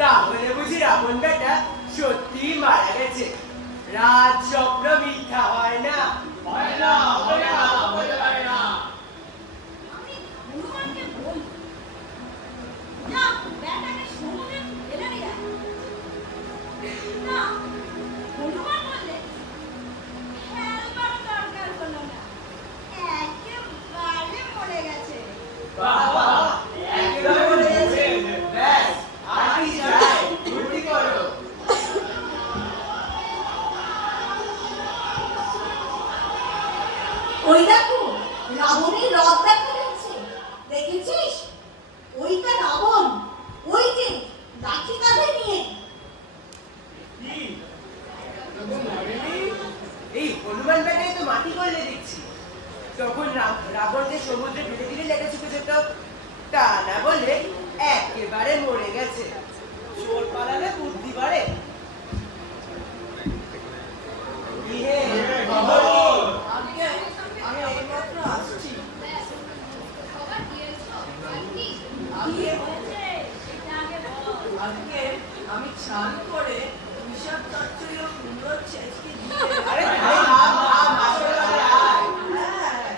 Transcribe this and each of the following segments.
তাহলে বুঝি রাবণ বেটা সত্যি মারা গেছে? রাত স্বপ্ন মিথ্যা হয় না। হয় না, হবে না, হতে পারে না। আমি হনুমানকে বলবো না, বেটাকে সমুদ্রে ফেলে দিয়ে আয়। না, হনুমান বললে খেলবার দরকার হলো না, একেবারে মরে গেছে। বাবা, একেবারে মরে গেছে? ব্যাস, আর কি চাই? উল্টি করো। ওই দেখো, রাবণের রথ দেখা যাচ্ছে, দেখেছিস? ওইটা রাবণ, ওই যে লাঠি কাঁধে নিয়ে। কি? এরকম মরেনি? এই হনুমান বেটাই তো মাটি করলে দেখছি। তখন রাবণকে সমুদ্রে ফেলে দিলে লেগে ছুটে যেত, তা না বলে একেবারে মরে গেছে। চোর পালালে বুদ্ধি বাড়ে। ইহে, খবর। আজকে আমি এইমাত্র আসছি। কি হয়েছে সেটা আগে বল। আজকে আমি স্নান করে বিষাদ চচ্চড়ি ও কুমড়োর ছেঁচকি দিয়ে আরে ভাই, আসলে আয়। হ্যাঁ,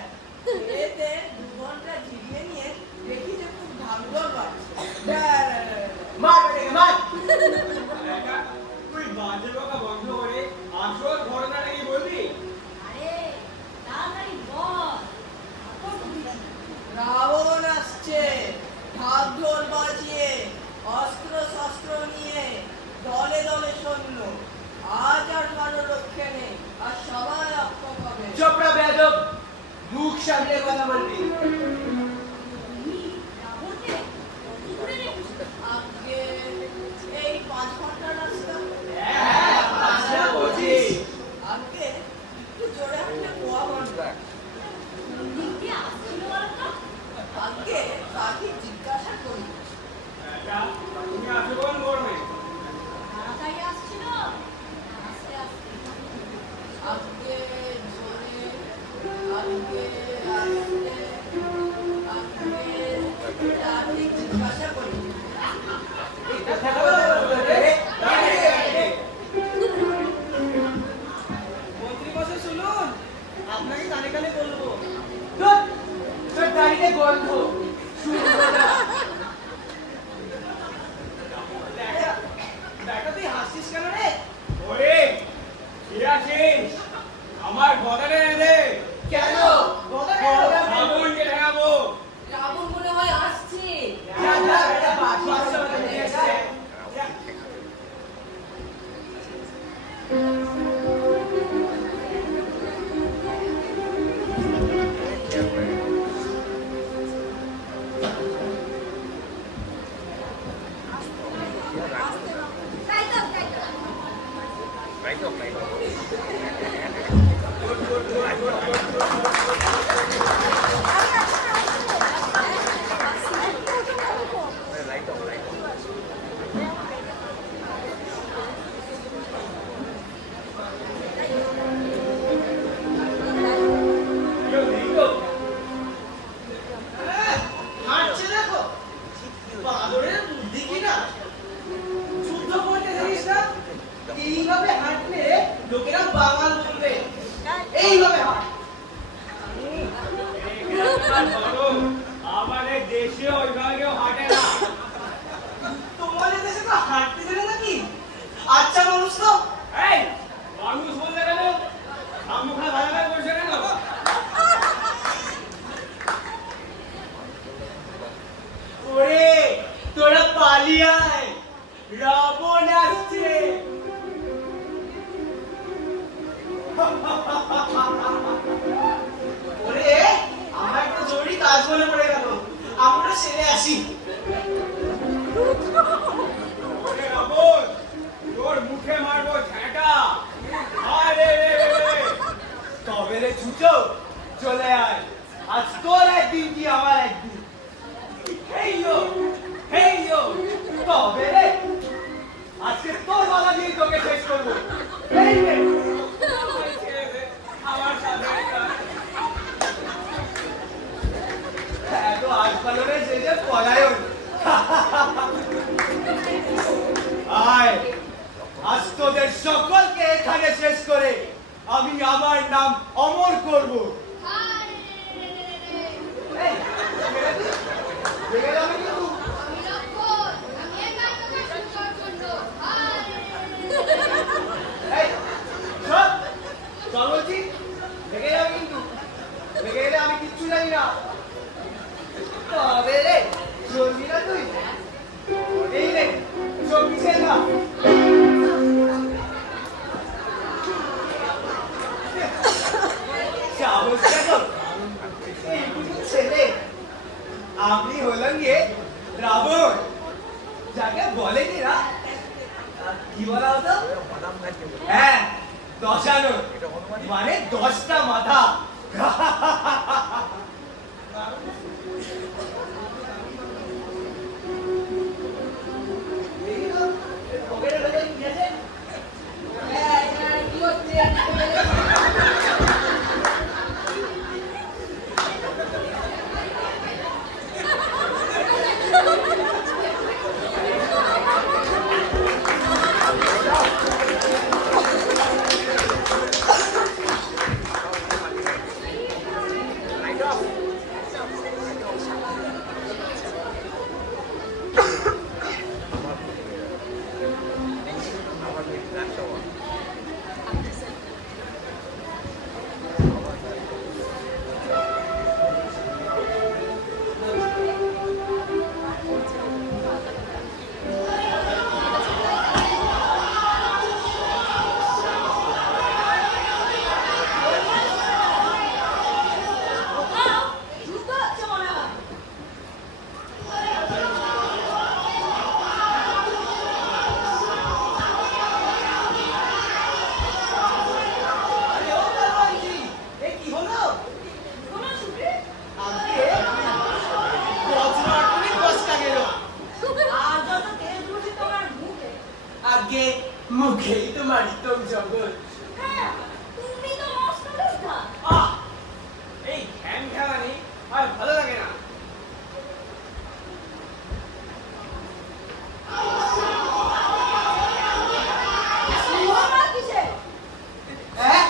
এতে 2 ঘন্টা জিরিয়ে নিয়ে দেখি যে খুব ঢাকঢোল বাজছে। মার বেটাকে মার। তুই বাজে বকা বন্ধ করে আসল ঘটনাটা কি বলবি? আরে তাড়াতাড়ি বল, তারপর বুঝি। রাবণ আসছে ঢাক ঢোল বাজিয়ে, অস্ত্র শস্ত্র নিয়ে, দলে দলে সৈন্য। আজ আর কারো রক্ষে নেই, আর সবাই অক্ষম হবে। চোপড়া বেয়াদব, মুখ সামলে কথা বলবি। তুমি রাবণকে কত দূরে রেখেছো? আজকে এই 5 ঘন্টার রাস্তা। হ্যাঁ, পাঁচটা পঁচিশ। আজকে একটু জোরে হাঁটলে পোয়া ঘন্টা। কোন দিক দিয়ে আসছিল বলো তো? আজকে তাকে জিজ্ঞাসা করি। এটা তুমি আসো কোন মর্মে? তাড়াতাড়ি আসছিল, আস্তে আস্তে। আজকে জোরে, আজকে আস্তে, আজকে তাকে জিজ্ঞাসা করি। এই কথাটা বলতে রে, দাঁড়িয়ে দাঁড়িয়ে। মন্ত্রী মশাই শুনুন, আপনাকে কানে কানে বলবো। তোর তোর গাড়িতে গন্ধ শুনবো না। বেটা তুই হাসছিস কেন রে? ওরে, কি আছিস? আমার গদারে এনে দে। কেন? রাবণকে ঠেকাবো। রাবণ মনে হয় আসছে। যা যা বেটা, বাকি সব নিয়ে এসছে। কেউ নেই তো? হাঁটছে দেখো, বাদরের বুদ্ধি কিনা। যুদ্ধ করতে জানিস না? এইভাবে হাঁটলে লোকেরা বাঙাল বলবে। এইভাবে হাঁট। আমাদের দেশে ওইভাবে কেউ হাঁটে না। তোমাদের দেশে তো হাঁটতে জানে নাকি? আচ্ছা মানুষ তো। এই, মানুষ বলতে গেল মুখে ভালো ভালো করছে কেন? ওরে, তোরা পালিয়ে আয়, রাবণ আসছে। ওরে, আমার একটা জরুরি কাজ মনে পড়ে গেল, আমরা সেরে আসি। ওরে রাবণ, তোর মুখে মারবো ঝ্যাঁটা। আরে তবে রে ছুটো, চলে আয়, আজ তোর একদিন কি আমার একদিন। হেইয়ো, তবে রে আজকে তোর গলা দিয়ে তোকে শেষ করবো। এই রে। আমার সাথে এত আজ পালনের যে পলায়ন। ওদের সকলকে এখানে শেষ করে আমি আমার নাম অমর করব। এই, দেখে যাবে কিন্তু। এই, চল, চল বলছি, দেখে যাবে কিন্তু। দেখে গেলে আমি কিচ্ছু জানি না। তবে রে চলবি না তুই? এই রে, সব পিছিয়ে যা। সাহস দেখো, এইটুকু ছেলে। আমি হলাম গিয়ে রাবণ, যাকে বলে কি না, কি বলা হতো? হ্যাঁ, দশানো, মানে 10টা মাথা। পকেটে ভেতরে কি আছে? কি হচ্ছে? যুদ্ধ হচ্ছে মনে হয়। আরে ও পালোয়ানজি, এ কি হলো? কোনো ছুটি? আজকে বজ্রাটুনি কষ্ট গেল। আজও তো তেজ উঠি তোমার মুখে। আগে মুখেই তো মারিতম জগৎ। হ্যাঁ, তুমি তো মস্ত দেখা। আহ, এই ঘ্যাম ঘ্যামানি আর ভালো লাগে না। সিংহরা কিসে? হ্যাঁ?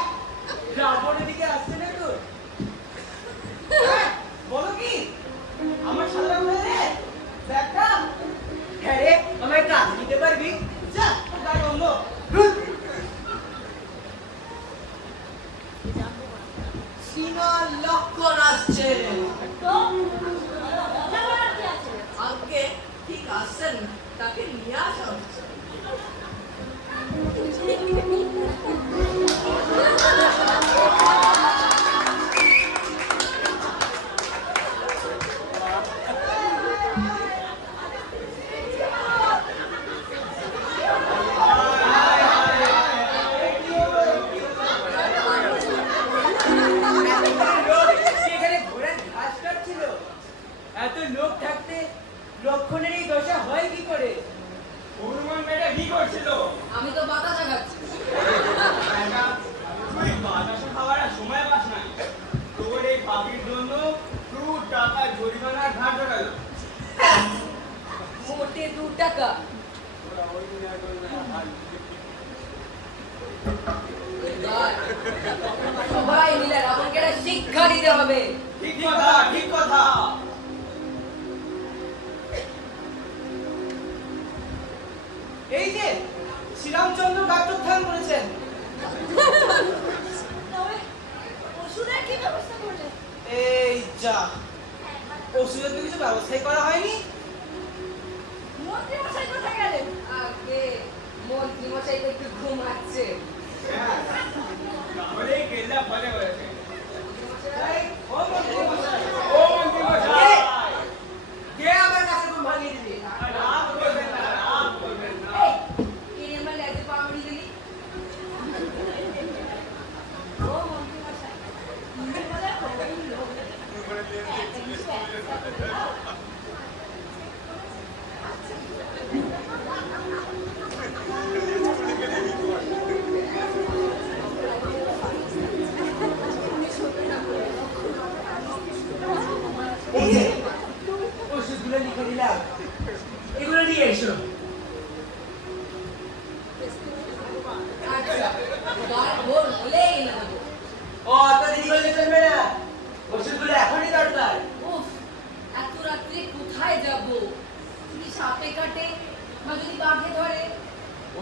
রাবণের দিকে আসছে না তোর? হ্যাঁ, বলো কি? আমার সাথে রাবণের রে? দেখা? হ্যাঁ রে, আমায় কাজ দিতে পারবি? যা, তাই অন্য। সীমা লক্ষণ আসছে। তো মজা করার কি আছে? আজকে ঠিক আসছেন, তাকে নিয়ে আসা হচ্ছে। এখানে ঘোড়ার ঘাস কাটছিল। এত লোক থাকতে লক্ষণের এই দশা হয় কি করে? হনুমান বেটা কি করছিল? আমি তো বাতাসা খাচ্ছি। বেটা, তুই বাতাস খাওয়ার আর সময় পাস না। তোর এই পাখির জন্য 2 টাকা জরিমানার ধার ধরালো। মোটে 2 টাকা। সবাই মিলে রাবণকে একটা শিক্ষা দিতে হবে। ঠিক কথা, ঠিক কথা। এই যে শ্রীরামচন্দ্র গাত্রোত্থান করেছেন। তবে ওষুধের কি ব্যবস্থা করলে? এই যা, ওষুধের তো কিছু ব্যবস্থাই করা হয়নি। মন্ত্রী মশাই কোথায় গেলেন? আগে মন্ত্রী মশাই তো একটু ঘুমাচ্ছে। হ্যাঁ, তাহলে এই কেল্লা ফলে হয়েছে। এই, ও মন্ত্রী মশাই। ও মন্ত্রী মশাই, কে আমার কাছে ঘুম ভাঙিয়ে দিবি? রাগ করবেন না, রাগ করবেন না। এই, কে আমার লেজে পামড়ি দিলি? ও মন্ত্রী মশাই, তুমি বলে হইল।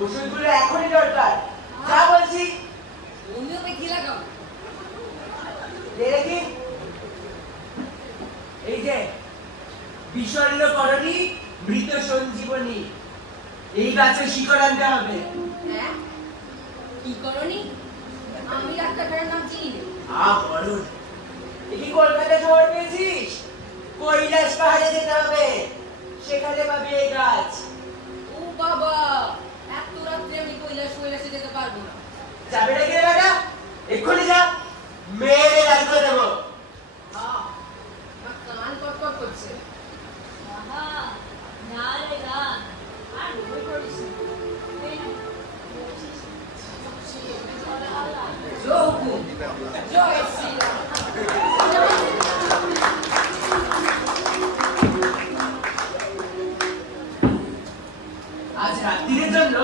ওষুধগুলো এখনই দরকার। যা বলছি হোমিওপ্যাথি লাগাও। দেখি এই যে বিষণ্ণকরণী মৃত সঞ্জীবনী, এই গাছের শিকড় আনতে হবে। হ্যাঁ, কি করনি? আমি ডাক্তারটার নাম চিনি না। বলুন, কি কলকাতা শহর পেয়েছিস? কৈলাস পাহাড়ে যেতে হবে, সেখানে পাবি এই গাছ। ও বাবা, এত রাত্রে আমি কৈলাসে যেতে পারবো না। যাবে নাকি রে বেটা? এক্ষুনি যা, মেরে রাজ করে দেবো। আমার কান কটকট করছে। বাবা, না রে না, আর ভুল করিস না। জয় হুকুম, জয় শ্রীরাম। আজ রাত্রির জন্য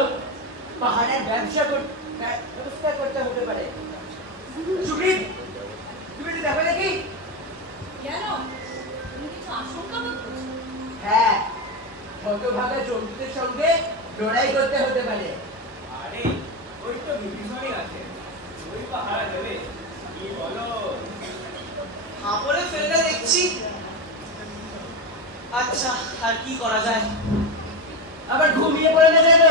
পাহাড়ের ব্যবস্থা করতে হতে পারে। সুগ্রীব, তুমি একটু দেখো দেখি। কেন? তুমি কিছু আশঙ্কা বোধ করছো? হ্যাঁ, হতভাগা জন্তুদের সঙ্গে লড়াই করতে হতে পারে। আরে ওই তো বিভীষণই আছে, ওই পাহারা দেবে। কি বলো? হাঁপড়ে ফেলতে দেখছি। আচ্ছা, আর কি করা যায়? আবার ঘুমিয়ে পড়ে না যেন।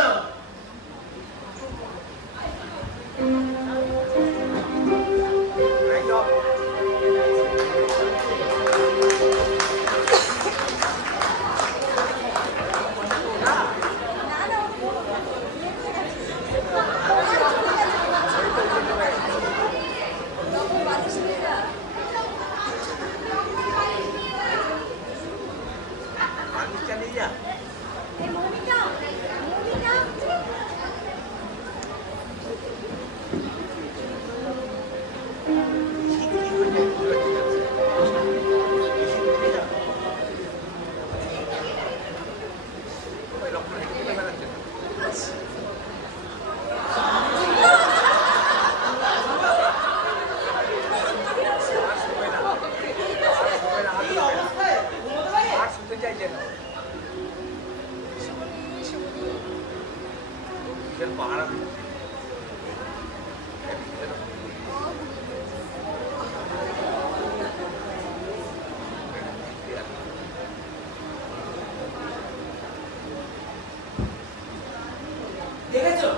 দেখেছো,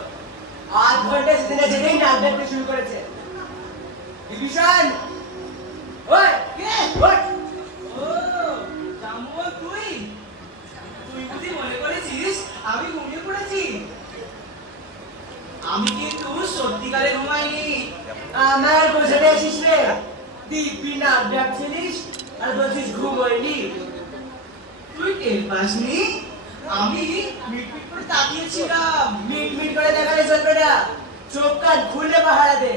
8 ঘন্টা সেদিনে যেতেই নাক ডাকতে শুরু করেছে। বিভীষণ, ওই কে? ওঠ। ও জাম্বুয়া, তুই বুঝি মনে করেছিস আমি ঘুমিয়ে পড়েছি? আমি কিন্তু সত্যিকারে ঘুমাইনি। আমার বোঝাতে আসিস রে? দিব্যি নাক ডাকছিলিস আর বলছিস ঘুম হয়নি। তুই টের পাসনি? আমি মিটমিট করে তাকিয়েছিলাম। মিট মিট করে দেখালে চলবে না, চোখ কান খুলে পাহারা দে।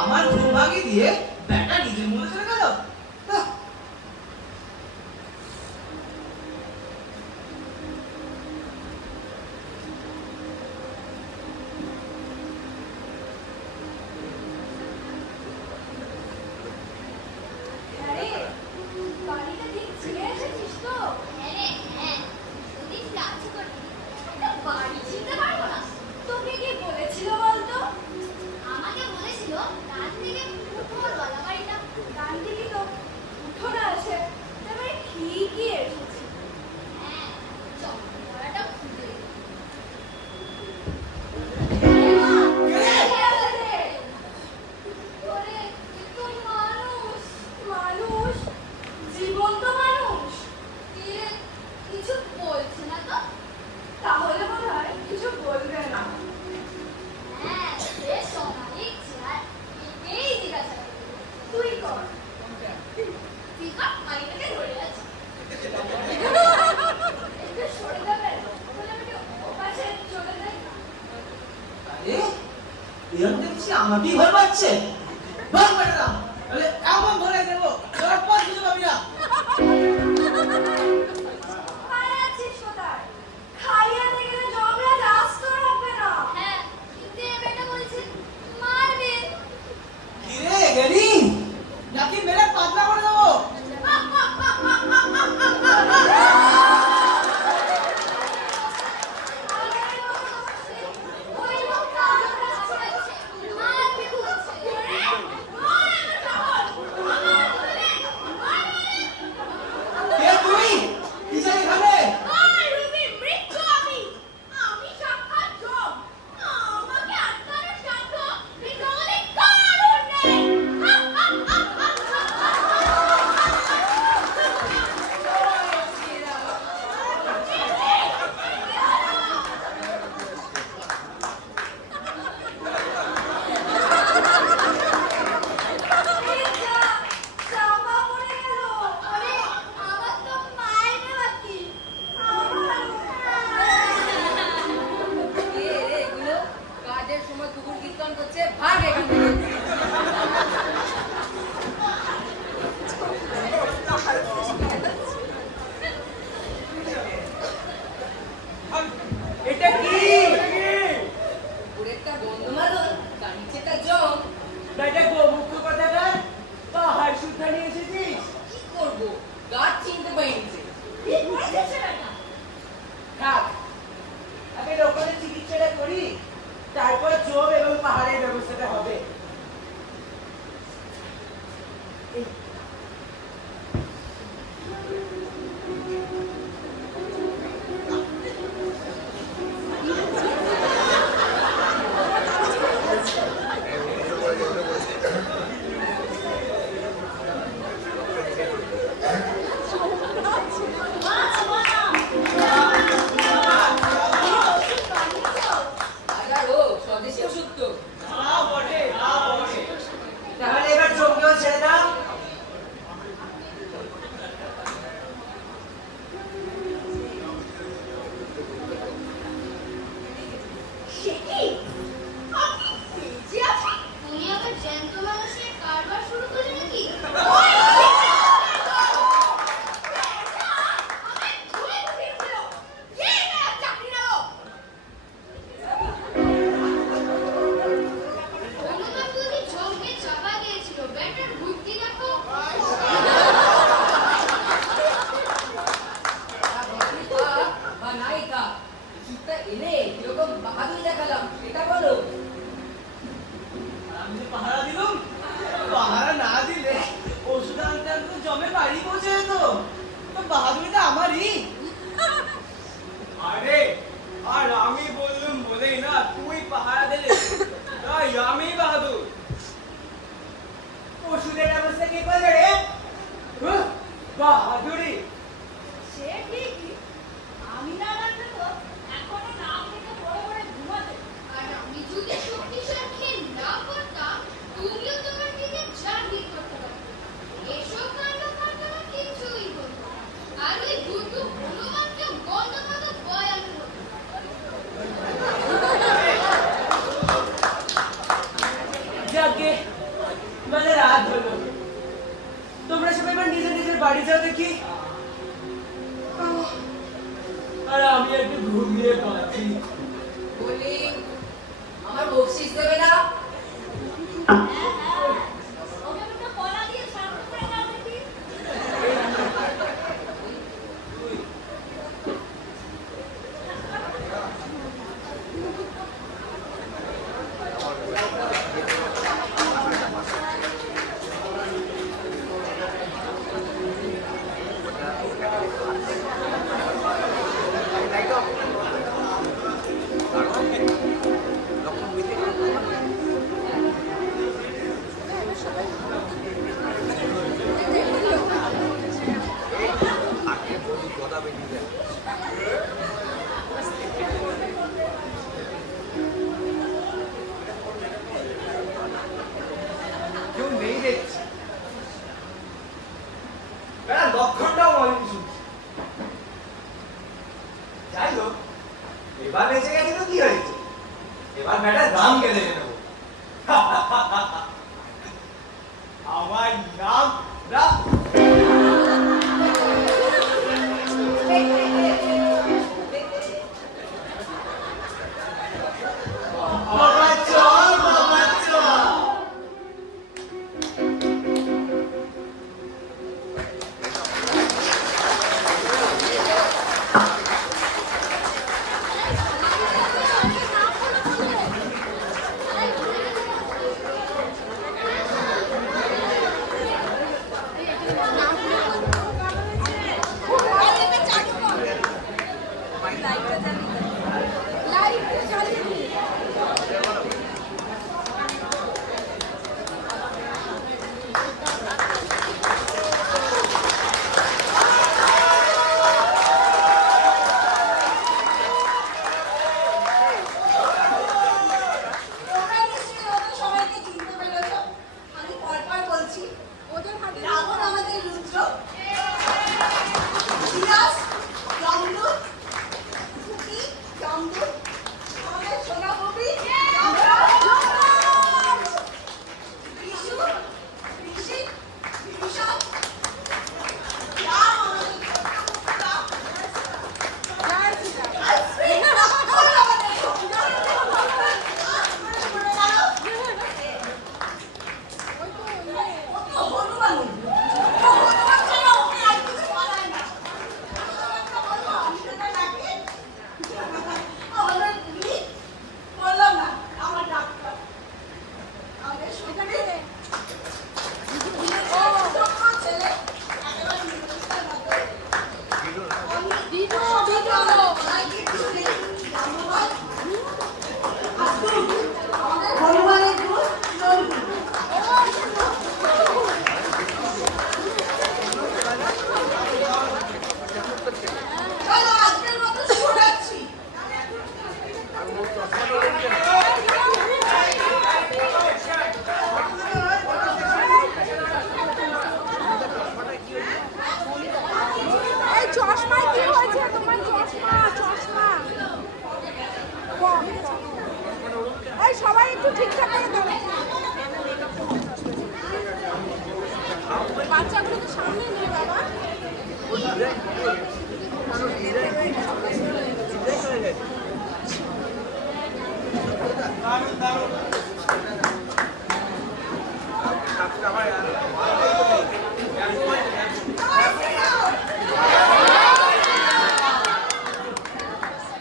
আমার ঘুম ভাঙিয়ে দিয়ে ব্যাটা নিজের মনে চলে গেল। আহ! আরে, বাড়িটা ঠিক ছেড়ে এসেছিস তো? হ্যাঁ রে, হ্যাঁ। যদি কাজ করি, একটা বাড়ি চিনতে পারবো না। তোকে কে বলেছিল বলতো? আমাকে বলেছিল ডান দিকে উপরওয়ালা বাড়িটা। ডান দিকে তো উঠোন আছে, তবে ঠিকই এসেছি। হ্যাঁ, চকলেটটা খুঁজে। ওরে, এ তো মানুষ। মানুষ? জীবন্ত মানুষ? এ কিছু বলছে না তো? তাহলে মনে হয় কিছু বলবে না। হ্যাঁ, সে সোনালি চেয়ার। একেই জিজ্ঞাসা করবে। তুই কর। তুই কার মাইটাকে ধরে আছে? একটু সরে যাবে? তাহলে আমি ওপাশে চলে যাই। আরে, এরকম দেখছি আমাকেই ভয় পাচ্ছে। ভাগ করে দাও, তাহলে এমন ধরে দেবো তোর পথ খুঁজে পাবি না। আরে আছিস কোথায়? খাইয়াতে গেলে জগড়া রাস্তা রাখবে না। হ্যাঁ, কিন্তু এ বেটা বলছে মারবে। কি রে গেলি নাকি মেরে পাতলা করে দেবো? হা হা হা হা হা হা হা। সে ঠিকই, আমি না রাখলে তো এখনো না খেতে পড়ে পড়ে ঘুমাতে। আর আমি যদি শক্তিশালী খেয়ে না করতাম, তুমিও তোমার দিকে জাগিয়ে করতে পারতে। এসব কাণ্ড কারখানা কিছুই হতো না। আর ওই দুটো হনুমানকে গন্ধ মতো বয়ান হতো। যাকে মানে রাত হলো, তোমরা সবাই এবার নিজের নিজের বাড়ি যাও দেখি। আর আমি একটু ঘুমিয়ে পাচ্ছি। বলি, আমার বকশিস দেবে না? ওকে দুটো কলা দিয়ে শান্ত করে দাও দেখি। কেউ নেই দেখছি। বেড়া লক্ষণটাও মনে শুনছি। যাই হোক, এবার বেঁচে গেছে তো কি হয়েছে? এবার বেটা রামকে দেখে নেবো। আমার নাম রাম। বাবা চল, বাবা চল। তোমরা নিশ্চয়ই ওদের সবাইকে চিনতে পেরেছো। আমি পরপর বলছি। রাবণ আমাদের রুদ্র, সিরাজ যমদূত, খুকি যমদূত, আমাদের সোনা কবি বিশু, ঋষি, বিভীষণ, রাম আমাদের কুকুরটা, হনুমানের দুধ নন্দী। চলো আজকের মতো শুরু রাখছি। এই চশমায় কি হয়েছে তোমার? চশমা এই সবাই একটু ঠিকঠাক করে দাঁড়াও। বাচ্চাগুলোকে সামনে নিয়ে বাবা। দারুণ দারুণ। আমার